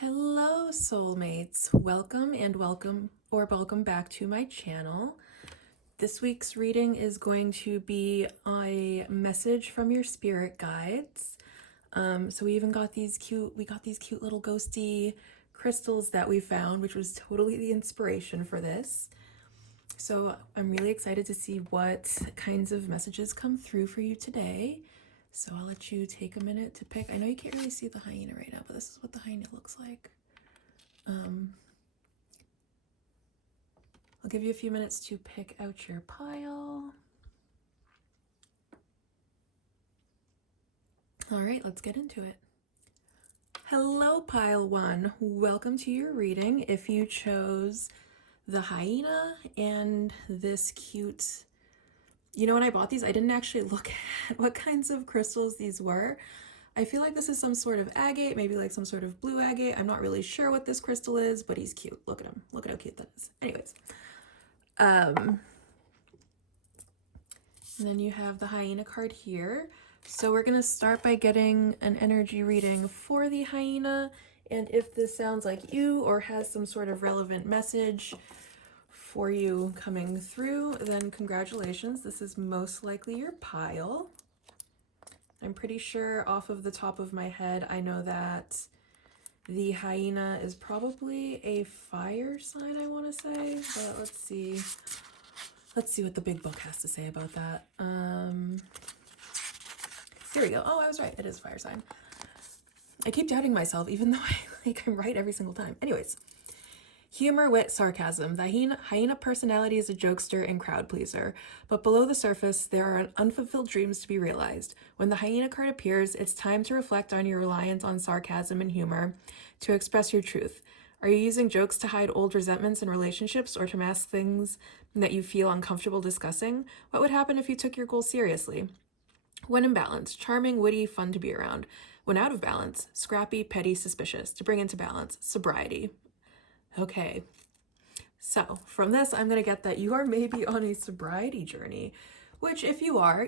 Hello, soulmates. Welcome back to my channel. This week's reading is going to be a message from your spirit guides. So we got these cute little ghosty crystals that we found, which was totally the inspiration for this. So I'm really excited to see what kinds of messages come through for you today. So I'll let you take a minute to pick. I know you can't really see the hyena right now, but this is what the hyena looks like. I'll give you a few minutes to pick out your pile. All right, let's get into it. Hello, pile one. Welcome to your reading. If you chose the hyena and this cute, when I bought these, I didn't actually look at what kinds of crystals these were. I feel like this is some sort of agate, maybe like some sort of blue agate. I'm not really sure what this crystal is, but he's cute. Look at him. Look at how cute that is. Anyways. And then you have the hyena card here. So we're going to start by getting an energy reading for the hyena. And if this sounds like you or has some sort of relevant message for you coming through, then congratulations. This is most likely your pile. I'm pretty sure off of the top of my head, I know that the hyena is probably a fire sign, I want to say, but let's see. Let's see what the big book has to say about that. Here we go. Oh, I was right. It is a fire sign. I keep doubting myself, even though I'm right every single time. Anyways. Humor, wit, sarcasm. The hyena personality is a jokester and crowd pleaser, but below the surface, there are unfulfilled dreams to be realized. When the hyena card appears, it's time to reflect on your reliance on sarcasm and humor to express your truth. Are you using jokes to hide old resentments in relationships or to mask things that you feel uncomfortable discussing? What would happen if you took your goals seriously? When in balance, charming, witty, fun to be around. When out of balance, scrappy, petty, suspicious. To bring into balance, sobriety. Okay, so from this, I'm going to get that you are maybe on a sobriety journey, which if you are,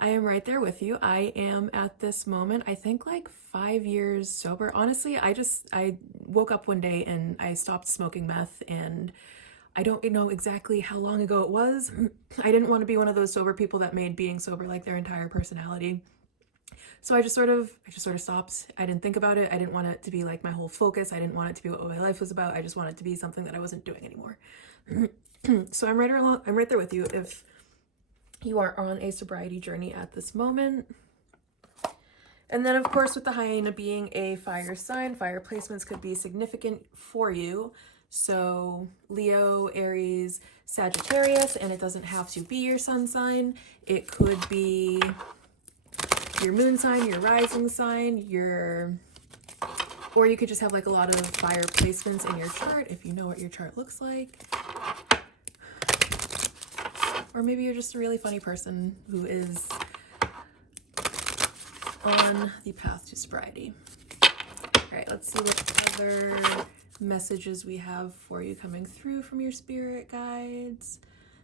I am right there with you. I am at this moment, I think like 5 years sober. Honestly, I woke up one day and I stopped smoking meth, and I don't know exactly how long ago it was. I didn't want to be one of those sober people that made being sober like their entire personality. So I just sort of stopped. I didn't think about it. I didn't want it to be like my whole focus. I didn't want it to be what my life was about. I just wanted it to be something that I wasn't doing anymore. So I'm right there with you if you are on a sobriety journey at this moment. And then of course, with the hyena being a fire sign, fire placements could be significant for you. So Leo, Aries, Sagittarius, and it doesn't have to be your sun sign. It could be your moon sign, your rising sign, or you could just have like a lot of fire placements in your chart if you know what your chart looks like. Or maybe you're just a really funny person who is on the path to sobriety. All right, let's see what other messages we have for you coming through from your spirit guides.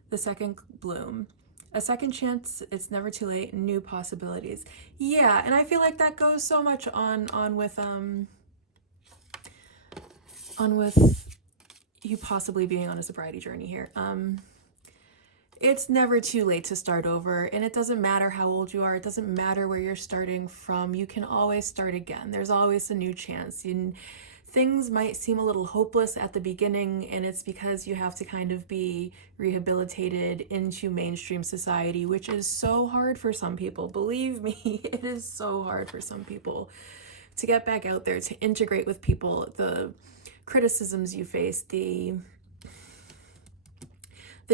The second bloom. A second chance, it's never too late, new possibilities. Yeah, and I feel like that goes so much on with you possibly being on a sobriety journey here. It's never too late to start over, and it doesn't matter how old you are. It doesn't matter where you're starting from. You can always start again. There's always a new chance. Things might seem a little hopeless at the beginning, and it's because you have to kind of be rehabilitated into mainstream society, which is so hard for some people. Believe me, it is so hard for some people to get back out there, to integrate with people, the criticisms you face, the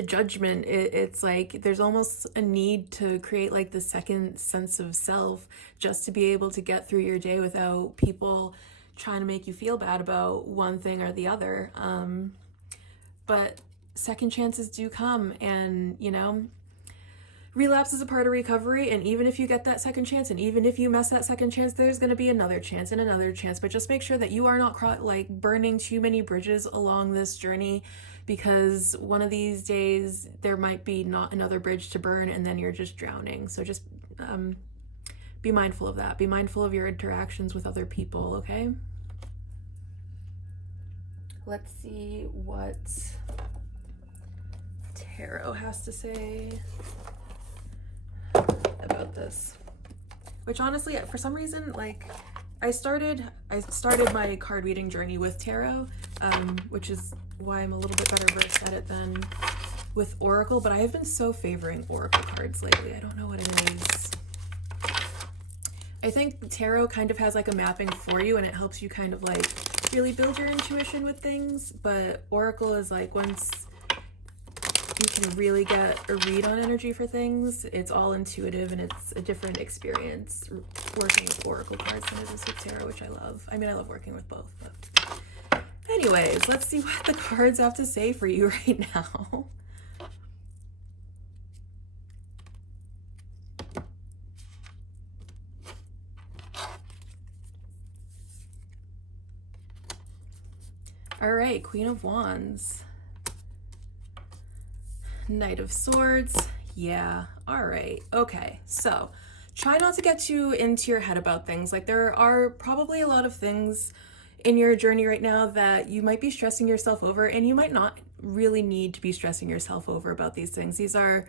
judgment. It's like there's almost a need to create like the second sense of self just to be able to get through your day without people trying to make you feel bad about one thing or the other. But second chances do come, and relapse is a part of recovery, and even if you get that second chance, and even if you mess that second chance, there's going to be another chance and another chance. But just make sure that you are not burning too many bridges along this journey, because one of these days there might be not another bridge to burn, and then you're just drowning. So just be mindful of that. Be mindful of your interactions with other people, okay? Let's see what tarot has to say about this. Which honestly, for some reason, like, I started my card reading journey with tarot, which is why I'm a little bit better versed at it than with Oracle, but I have been so favoring Oracle cards lately. I don't know what it is. I think tarot kind of has like a mapping for you, and it helps you kind of like really build your intuition with things, but Oracle is like, once you can really get a read on energy for things, it's all intuitive, and it's a different experience working with Oracle cards than it is with tarot, which I love. I mean, I love working with both, but anyways, let's see what the cards have to say for you right now. All right, Queen of Wands. Knight of Swords. Yeah, all right. Okay, so try not to get too into your head about things. Like, there are probably a lot of things in your journey right now that you might be stressing yourself over, and you might not really need to be stressing yourself over about these things. These are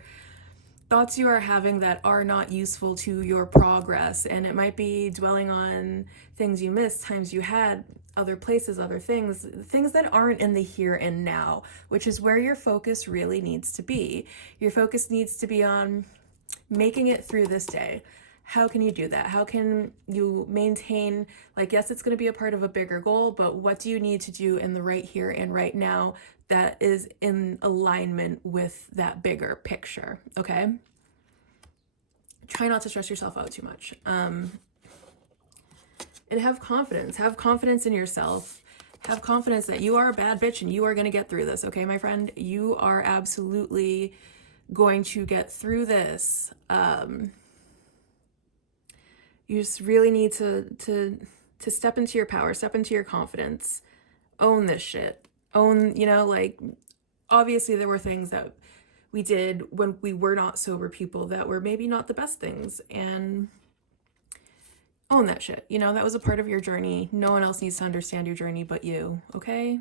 thoughts you are having that are not useful to your progress, and it might be dwelling on things you missed, times you had, other places, other things that aren't in the here and now, which is where your focus really needs to be. Your focus needs to be on making it through this day. How can you do that? How can you maintain, like, yes, it's going to be a part of a bigger goal, but what do you need to do in the right here and right now that is in alignment with that bigger picture? Okay. Try not to stress yourself out too much. And have confidence in yourself. Have confidence that you are a bad bitch and you are going to get through this. Okay, my friend, you are absolutely going to get through this. You just really need to step into your power, step into your confidence, own this shit. Own, like, obviously there were things that we did when we were not sober people that were maybe not the best things, and own that shit. That was a part of your journey. No one else needs to understand your journey but you, okay?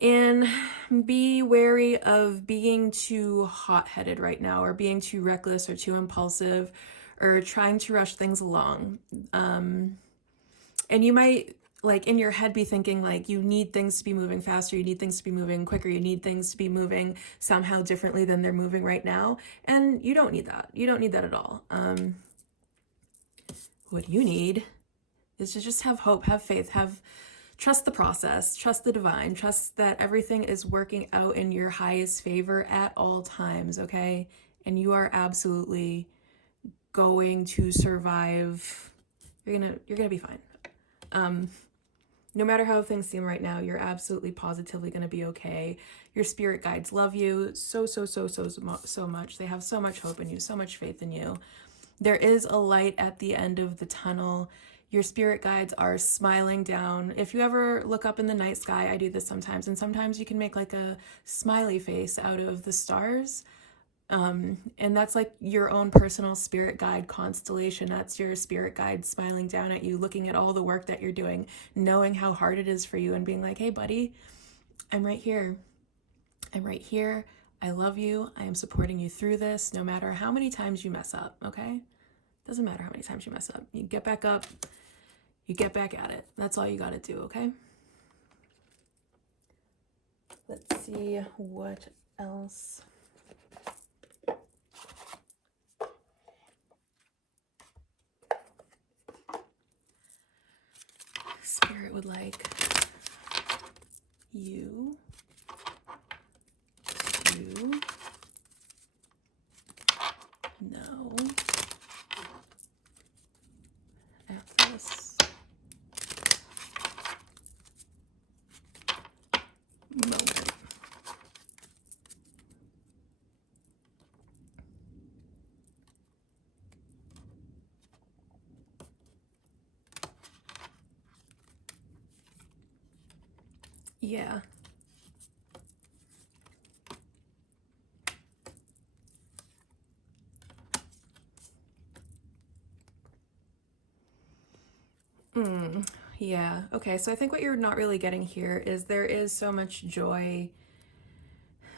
And be wary of being too hot-headed right now, or being too reckless or too impulsive, or trying to rush things along. And you might, like, in your head be thinking, like, you need things to be moving faster, you need things to be moving quicker, you need things to be moving somehow differently than they're moving right now. And you don't need that. You don't need that at all. What you need is to just have hope, have faith, trust the process, trust the divine, trust that everything is working out in your highest favor at all times, okay? And you are absolutely going to survive. You're gonna be fine. No matter how things seem right now, you're absolutely positively gonna be okay. Your spirit guides love you so much. They have so much hope in you, so much faith in you. There is a light at the end of the tunnel. Your spirit guides are smiling down. If you ever look up in the night sky, I do this sometimes, and sometimes you can make like a smiley face out of the stars. And that's like your own personal spirit guide constellation. That's your spirit guide smiling down at you, looking at all the work that you're doing, knowing how hard it is for you, and being like, hey, buddy, I'm right here. I'm right here. I love you. I am supporting you through this, no matter how many times you mess up, okay? Doesn't matter how many times you mess up. You get back up, you get back at it. That's all you gotta do, okay? Let's see what else. Spirit would like you to know at this moment. Yeah. Yeah. Okay. So I think what you're not really getting here is there is so much joy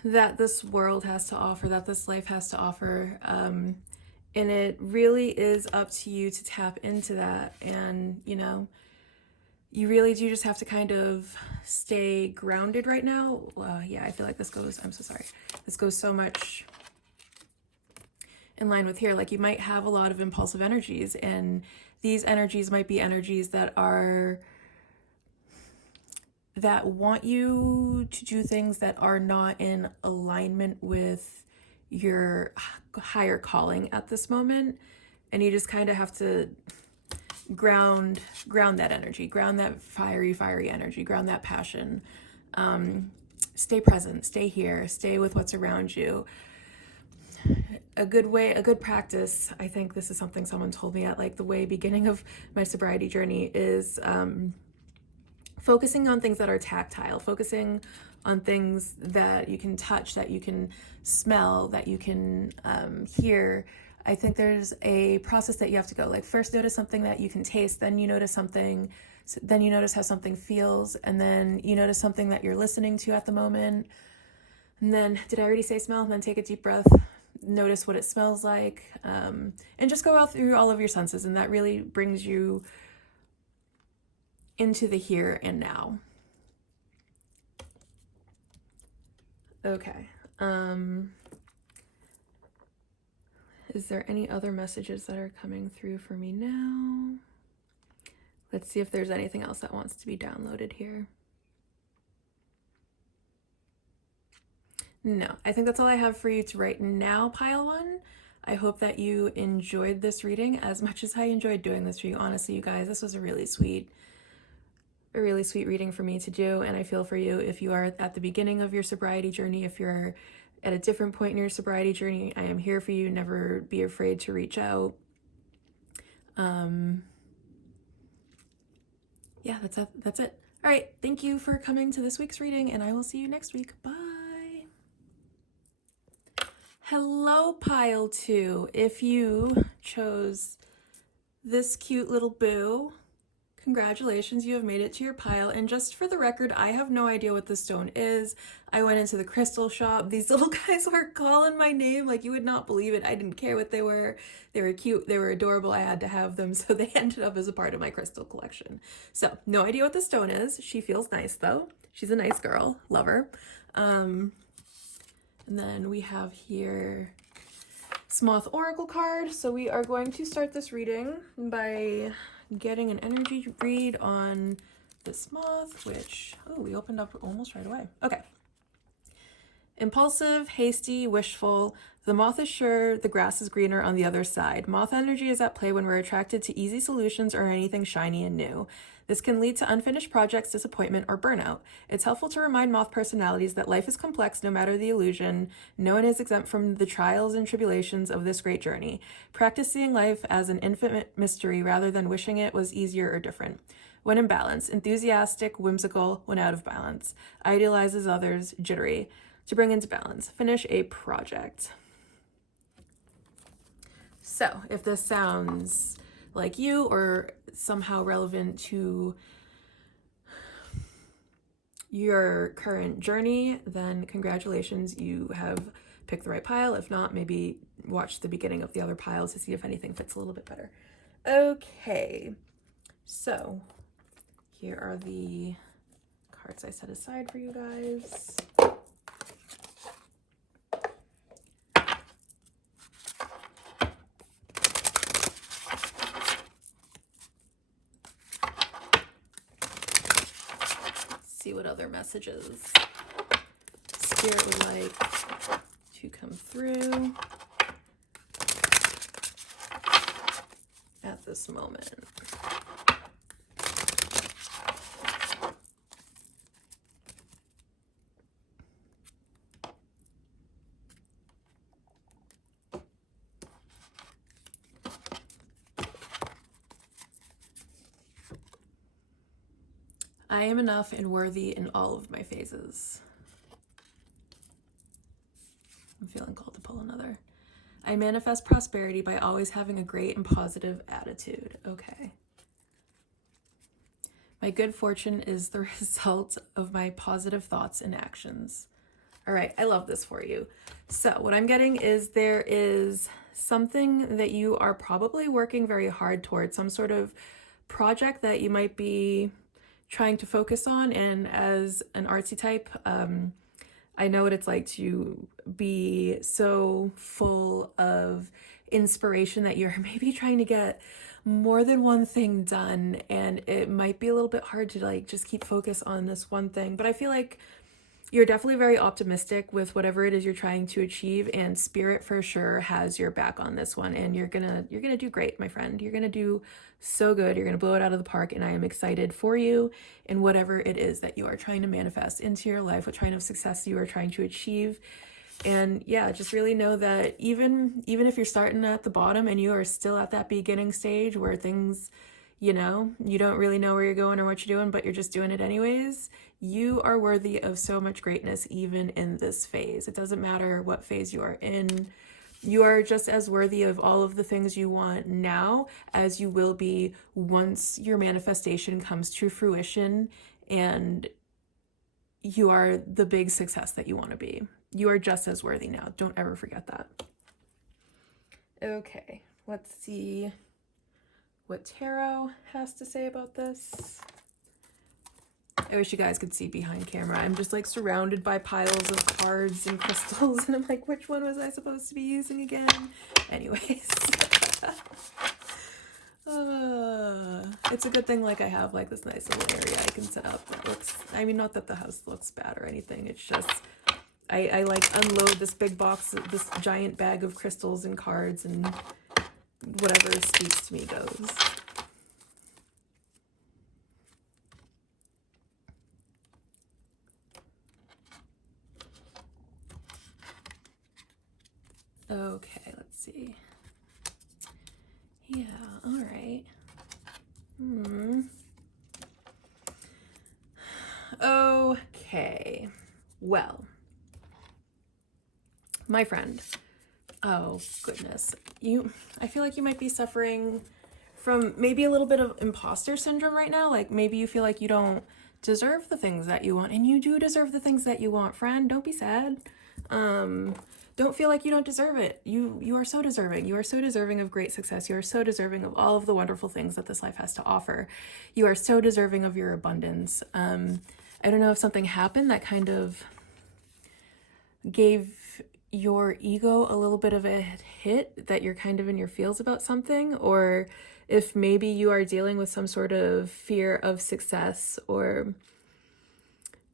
that this world has to offer, that this life has to offer. And it really is up to you to tap into that. And, you know, you really do just have to kind of stay grounded right now. Yeah, I feel like this goes, I'm so sorry. This goes so much in line with here. Like you might have a lot of impulsive energies, and these energies might be energies that want you to do things that are not in alignment with your higher calling at this moment. And you just kind of have to ground that energy, ground that fiery energy, ground that passion. Stay present, stay here, stay with what's around you. A good practice, I think this is something someone told me at like the way beginning of my sobriety journey, is focusing on things that are tactile, focusing on things that you can touch, that you can smell, that you can hear. I think there's a process that you have to go. Like first notice something that you can taste, then you notice something, then you notice how something feels, and then you notice something that you're listening to at the moment. And then, did I already say smell? And then take a deep breath, notice what it smells like, and just go out through all of your senses. And that really brings you into the here and now. Okay. Is there any other messages that are coming through for me now? Let's see if there's anything else that wants to be downloaded here. No, I think that's all I have for you to right now, Pile One. I hope that you enjoyed this reading as much as I enjoyed doing this for you. Honestly, you guys, this was a really sweet reading for me to do, and I feel for you if you are at the beginning of your sobriety journey, if you're at a different point in your sobriety journey. I am here for you. Never be afraid to reach out. Yeah, that's it. All right, thank you for coming to this week's reading, and I will see you next week. Bye. Hello, Pile 2. If you chose this cute little boo, congratulations, you have made it to your pile. And just for the record, I have no idea what this stone is. I went into the crystal shop. These little guys were calling my name like you would not believe it. I didn't care what they were. They were cute. They were adorable. I had to have them. So they ended up as a part of my crystal collection. So no idea what the stone is. She feels nice though. She's a nice girl. Love her. And then we have here Smoth Oracle card. So we are going to start this reading by getting an energy read on this moth, which, oh, we opened up almost right away. Okay. Impulsive, hasty, wishful. The moth is sure the grass is greener on the other side. Moth energy is at play when we're attracted to easy solutions or anything shiny and new. This can lead to unfinished projects, disappointment, or burnout. It's helpful to remind moth personalities that life is complex no matter the illusion. No one is exempt from the trials and tribulations of this great journey. Practice seeing life as an infinite mystery rather than wishing it was easier or different. When in balance, enthusiastic, whimsical, when out of balance. Idealizes others, jittery. To bring into balance, finish a project. So, if this sounds like you or somehow relevant to your current journey, then congratulations, you have picked the right pile. If not, maybe watch the beginning of the other piles to see if anything fits a little bit better. Okay, so here are the cards I set aside for you guys. See what other messages Spirit would like to come through at this moment. I am enough and worthy in all of my phases. I'm feeling called to pull another. I manifest prosperity by always having a great and positive attitude. Okay. My good fortune is the result of my positive thoughts and actions. All right, I love this for you. So what I'm getting is there is something that you are probably working very hard towards, some sort of project that you might be trying to focus on. And as an artsy type, I know what it's like to be so full of inspiration that you're maybe trying to get more than one thing done, and it might be a little bit hard to like just keep focus on this one thing. But I feel like you're definitely very optimistic with whatever it is you're trying to achieve, and spirit for sure has your back on this one, and you're gonna do great, my friend. You're gonna do so good. You're gonna blow it out of the park, and I am excited for you in whatever it is that you are trying to manifest into your life, what kind of success you are trying to achieve. And yeah, just really know that even if you're starting at the bottom and you are still at that beginning stage where things, you don't really know where you're going or what you're doing, but you're just doing it anyways, you are worthy of so much greatness even in this phase. It doesn't matter what phase you are in. You are just as worthy of all of the things you want now as you will be once your manifestation comes to fruition and you are the big success that you want to be. You are just as worthy now. Don't ever forget that. Okay, let's see what tarot has to say about this. I wish you guys could see behind camera. I'm just like surrounded by piles of cards and crystals, and I'm like, which one was I supposed to be using again? Anyways. It's a good thing like I have like this nice little area I can set up that looks, I mean, not that the house looks bad or anything, it's just I like unload this big box, this giant bag of crystals and cards, and whatever speaks to me goes. Okay, let's see. Yeah, all right. Okay. Well, my friend. Oh, goodness. I feel like you might be suffering from maybe a little bit of imposter syndrome right now. Like maybe you feel like you don't deserve the things that you want, and you do deserve the things that you want, friend. Don't be sad. Don't feel like you don't deserve it. You are so deserving. You are so deserving of great success. You are so deserving of all of the wonderful things that this life has to offer. You are so deserving of your abundance. I don't know if something happened that kind of gave your ego a little bit of a hit, that you're kind of in your feels about something, or if maybe you are dealing with some sort of fear of success or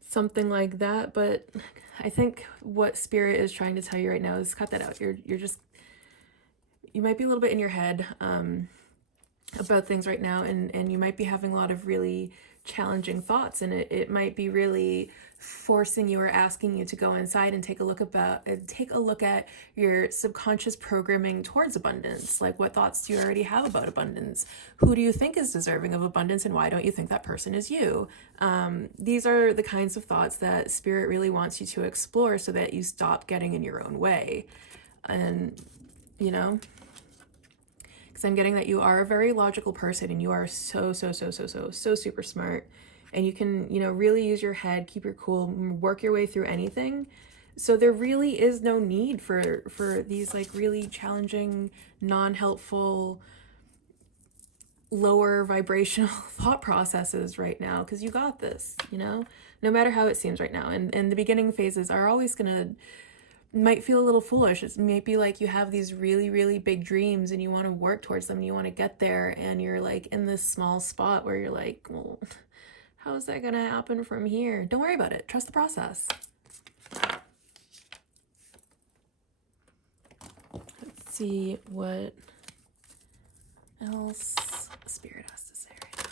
something like that. But I think what spirit is trying to tell you right now is cut that out. You might be a little bit in your head about things right now, and you might be having a lot of really challenging thoughts, and it might be really forcing you or asking you to go inside and take a look at your subconscious programming towards abundance. Like, what thoughts do you already have about abundance? Who do you think is deserving of abundance, and why don't you think that person is you? These are the kinds of thoughts that spirit really wants you to explore so that you stop getting in your own way. And because I'm getting that you are a very logical person, and you are so super smart, and you can, really use your head, keep your cool, work your way through anything. So there really is no need for these like really challenging, non-helpful, lower vibrational thought processes right now, because you got this, no matter how it seems right now. And the beginning phases are always might feel a little foolish. It might be like you have these really, really big dreams and you want to work towards them and you want to get there, and you're like in this small spot where you're like, well, how is that going to happen from here? Don't worry about it. Trust the process. Let's see what else spirit has to say right now.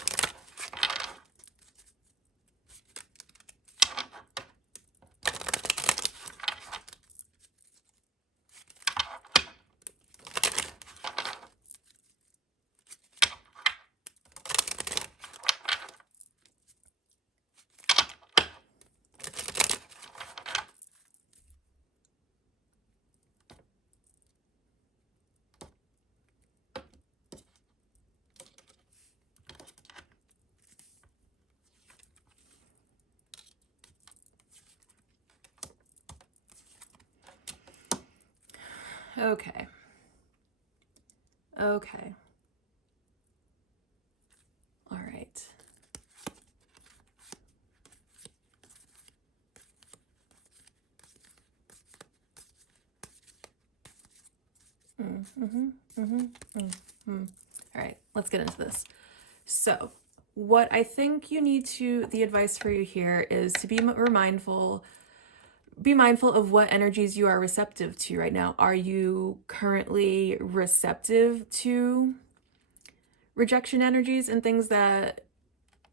Okay. Okay. All right. All right, let's get into this. So, what I think you need to, the advice for you here is to be mindful of what energies you are receptive to right now. Are you currently receptive to rejection energies and things that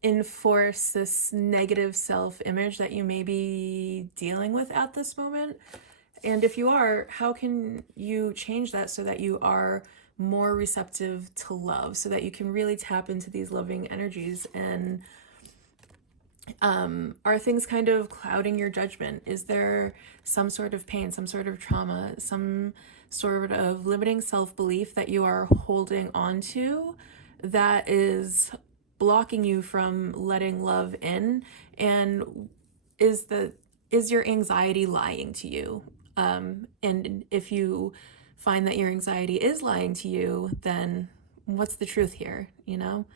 enforce this negative self-image that you may be dealing with at this moment? And if you are, how can you change that so that you are more receptive to love, so that you can really tap into these loving energies? And are things kind of clouding your judgment? Is there some sort of pain, some sort of trauma, some sort of limiting self-belief that you are holding on to that is blocking you from letting love in? And is your anxiety lying to you? And if you find that your anxiety is lying to you, then what's the truth here, you know?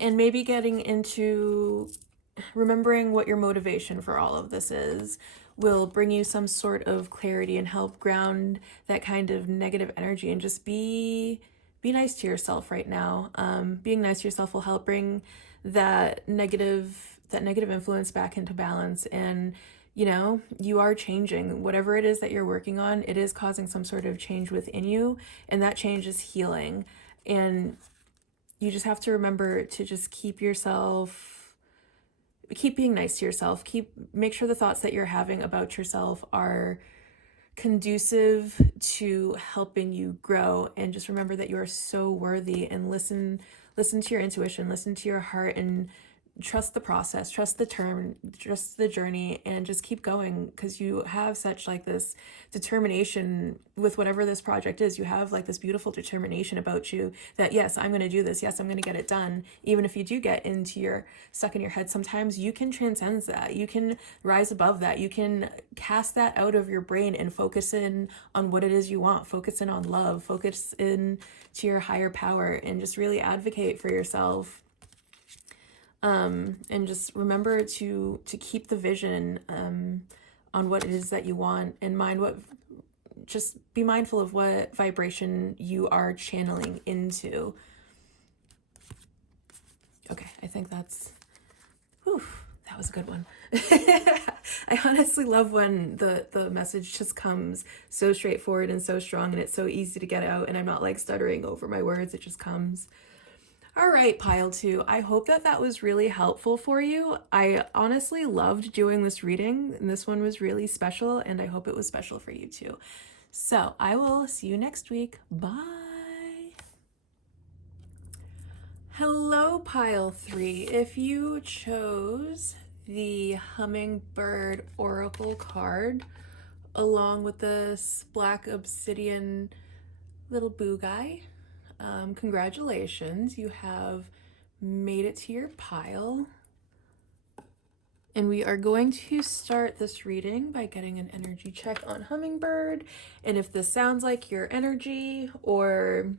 And maybe getting into remembering what your motivation for all of this is will bring you some sort of clarity and help ground that kind of negative energy, and just be nice to yourself right now. Being nice to yourself will help bring that negative influence back into balance. And you know, you are changing. Whatever it is that you're working on, it is causing some sort of change within you, and that change is healing. And you just have to remember to just keep being nice to yourself. Make sure the thoughts that you're having about yourself are conducive to helping you grow, and just remember that you are so worthy, and listen to your intuition, listen to your heart, and trust the process, trust the journey, and just keep going, because you have such like this determination with whatever this project is. You have like this beautiful determination about you that, yes, I'm going to do this. Yes, I'm going to get it done. Even if you do get stuck in your head, sometimes you can transcend that. You can rise above that. You can cast that out of your brain and focus in on what it is you want. Focus in on love, focus in to your higher power, and just really advocate for yourself. And just remember to keep the vision on what it is that you want, and just be mindful of what vibration you are channeling into. Okay, I think that was a good one. I honestly love when the message just comes so straightforward and so strong, and it's so easy to get out, and I'm not like stuttering over my words. It just comes. All right, pile 2. I hope that was really helpful for you. I honestly loved doing this reading, and this one was really special, and I hope it was special for you too. So I will see you next week. Bye. Hello, pile 3. If you chose the Hummingbird Oracle card along with this black obsidian little boo guy, congratulations, you have made it to your pile. And we are going to start this reading by getting an energy check on Hummingbird. And if this sounds like your energy, or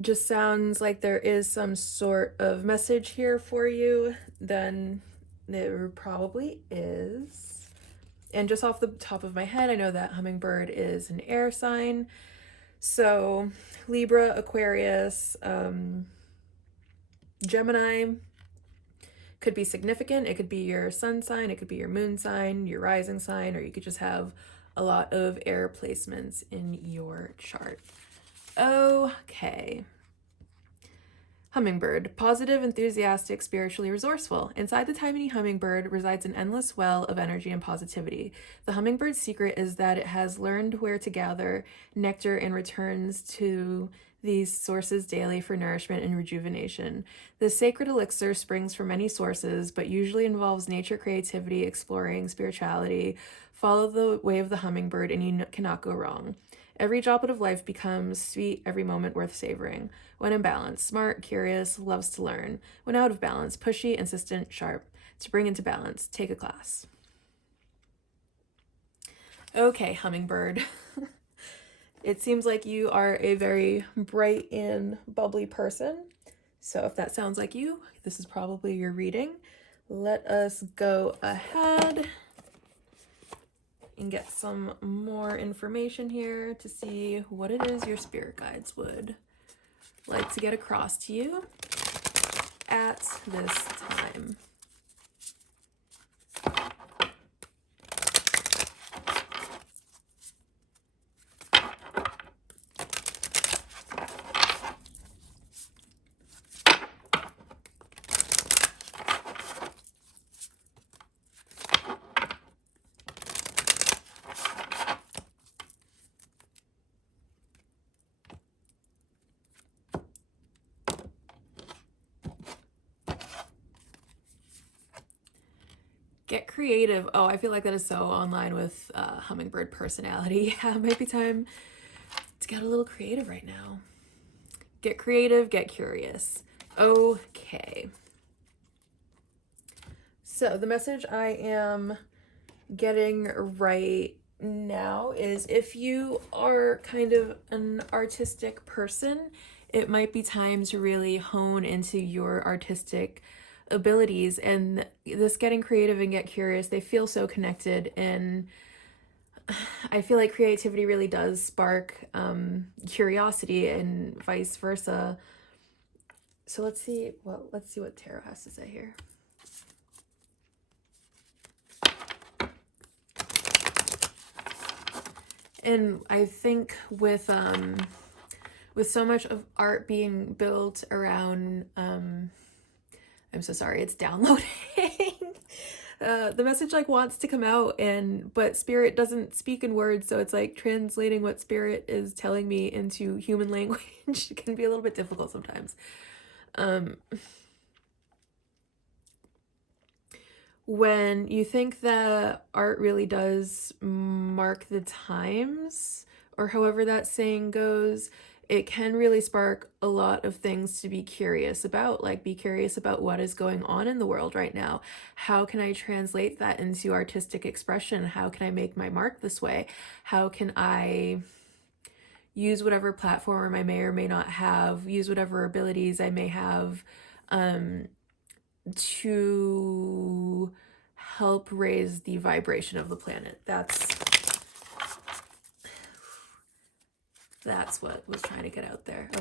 just sounds like there is some sort of message here for you, then there probably is. And just off the top of my head, I know that Hummingbird is an air sign. So Libra, Aquarius, Gemini could be significant. It could be your sun sign, it could be your moon sign, your rising sign, or you could just have a lot of air placements in your chart. Okay. Hummingbird, positive, enthusiastic, spiritually resourceful. Inside the tiny hummingbird resides an endless well of energy and positivity. The hummingbird's secret is that it has learned where to gather nectar and returns to these sources daily for nourishment and rejuvenation. This sacred elixir springs from many sources, but usually involves nature, creativity, exploring, spirituality, Follow the way of the hummingbird and you cannot go wrong. Every droplet of life becomes sweet, every moment worth savoring. When in balance, smart, curious, loves to learn. When out of balance, pushy, insistent, sharp. To bring into balance, take a class. Okay, hummingbird. It seems like you are a very bright and bubbly person. So if that sounds like you, this is probably your reading. Let us go ahead and get some more information here to see what it is your spirit guides would like to get across to you at this time. Get creative. Oh, I feel like that is so online with hummingbird personality. Yeah, it might be time to get a little creative right now. Get creative, get curious. Okay. So the message I am getting right now is if you are kind of an artistic person, it might be time to really hone into your artistic abilities. And this getting creative and get curious, they feel so connected, and I feel like creativity really does spark curiosity and vice versa. So let's see what tarot has to say here. And I think with so much of art being built around I'm so sorry, it's downloading. The message like wants to come out, but spirit doesn't speak in words, so it's like translating what spirit is telling me into human language can be a little bit difficult sometimes. When you think that art really does mark the times, or however that saying goes, it can really spark a lot of things to be curious about. Like, be curious about what is going on in the world right now. How can I translate that into artistic expression? How can I make my mark this way? How can I use whatever platform I may or may not have, use whatever abilities I may have, to help raise the vibration of the planet. That's what was trying to get out there. Okay.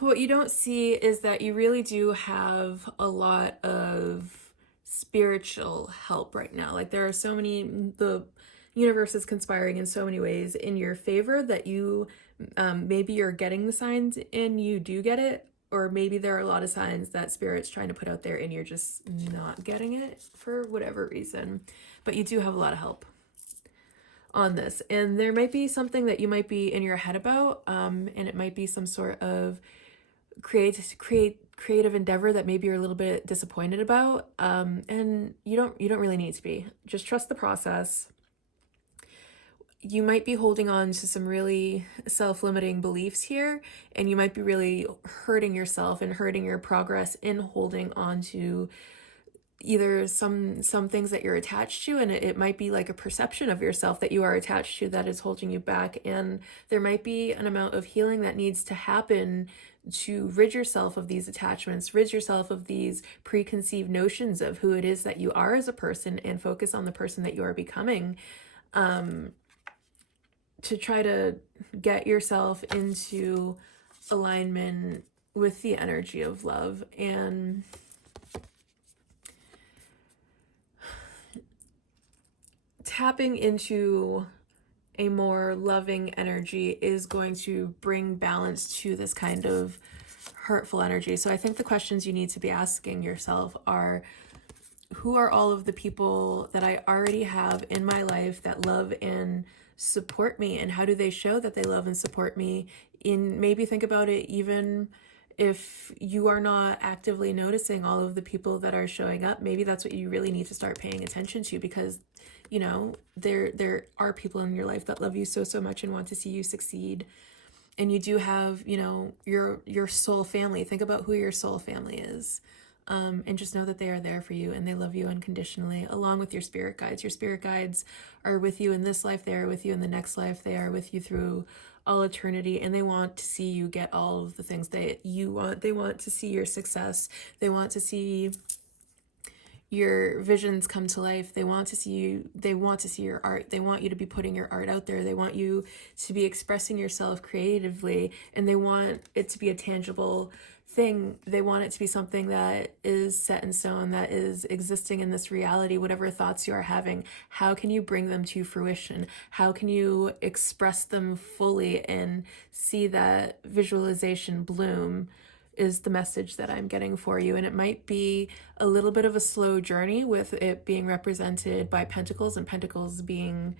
What you don't see is that you really do have a lot of spiritual help right now. Like, there are so many, the universe is conspiring in so many ways in your favor that you, maybe you're getting the signs and you do get it, or maybe there are a lot of signs that spirit's trying to put out there and you're just not getting it for whatever reason. But you do have a lot of help on this. And there might be something that you might be in your head about, and it might be some sort of creative endeavor that maybe you're a little bit disappointed about, and you don't really need to be. Just trust the process. You might be holding on to some really self-limiting beliefs here, and you might be really hurting yourself and hurting your progress in holding on to either some things that you're attached to, and it might be like a perception of yourself that you are attached to that is holding you back. And there might be an amount of healing that needs to happen to rid yourself of these attachments, rid yourself of these preconceived notions of who it is that you are as a person, and focus on the person that you are becoming. to try to get yourself into alignment with the energy of love. And tapping into a more loving energy is going to bring balance to this kind of hurtful energy. So I think the questions you need to be asking yourself are, who are all of the people that I already have in my life that love and support me, and how do they show that they love and support me? In maybe think about it, even if you are not actively noticing all of the people that are showing up, maybe that's what you really need to start paying attention to, because you know, there are people in your life that love you so much and want to see you succeed. And you do have, you know, your soul family. Think about who your soul family is. And just know that they are there for you and they love you unconditionally, along with your spirit guides. Your spirit guides are with you in this life, they are with you in the next life, they are with you through all eternity, and they want to see you get all of the things that you want. They want to see your success. They want to see your visions come to life. They want to see you, they want to see your art. They want you to be putting your art out there. They want you to be expressing yourself creatively, and they want it to be a tangible thing. They want it to be something that is set in stone, that is existing in this reality. Whatever thoughts you are having, how can you bring them to fruition? How can you express them fully and see that visualization bloom? Is the message that I'm getting for you. And it might be a little bit of a slow journey, with it being represented by pentacles, and pentacles being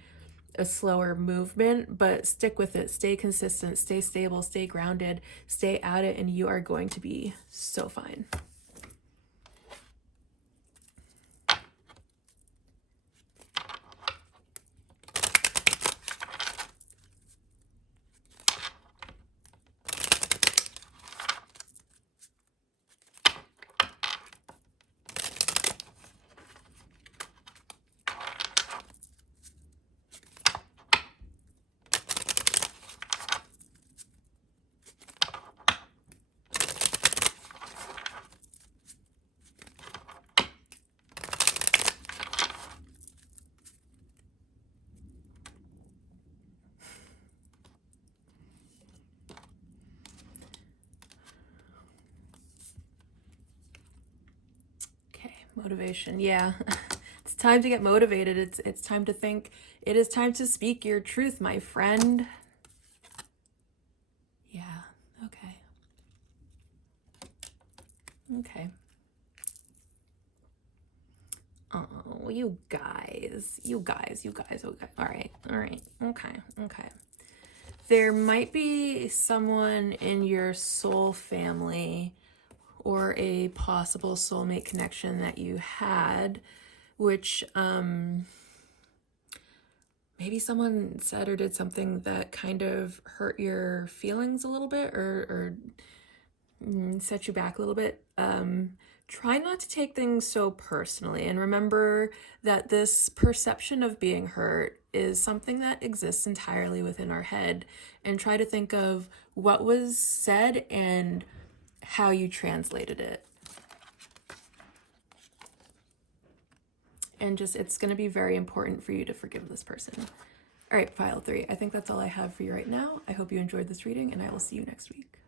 a slower movement, but stick with it, stay consistent, stay stable, stay grounded, stay at it, and you are going to be so fine. Motivation. Yeah. It's time to get motivated. It's time to think. It is time to speak your truth, my friend. Yeah. Okay. Okay. Oh, you guys. Okay. All right. Okay. There might be someone in your soul family or a possible soulmate connection that you had, which maybe someone said or did something that kind of hurt your feelings a little bit, or set you back a little bit. Try not to take things so personally, and remember that this perception of being hurt is something that exists entirely within our head, and try to think of what was said and how you translated it. And just, it's going to be very important for you to forgive this person. All right, pile 3. I think that's all I have for you right now. I hope you enjoyed this reading, and I will see you next week.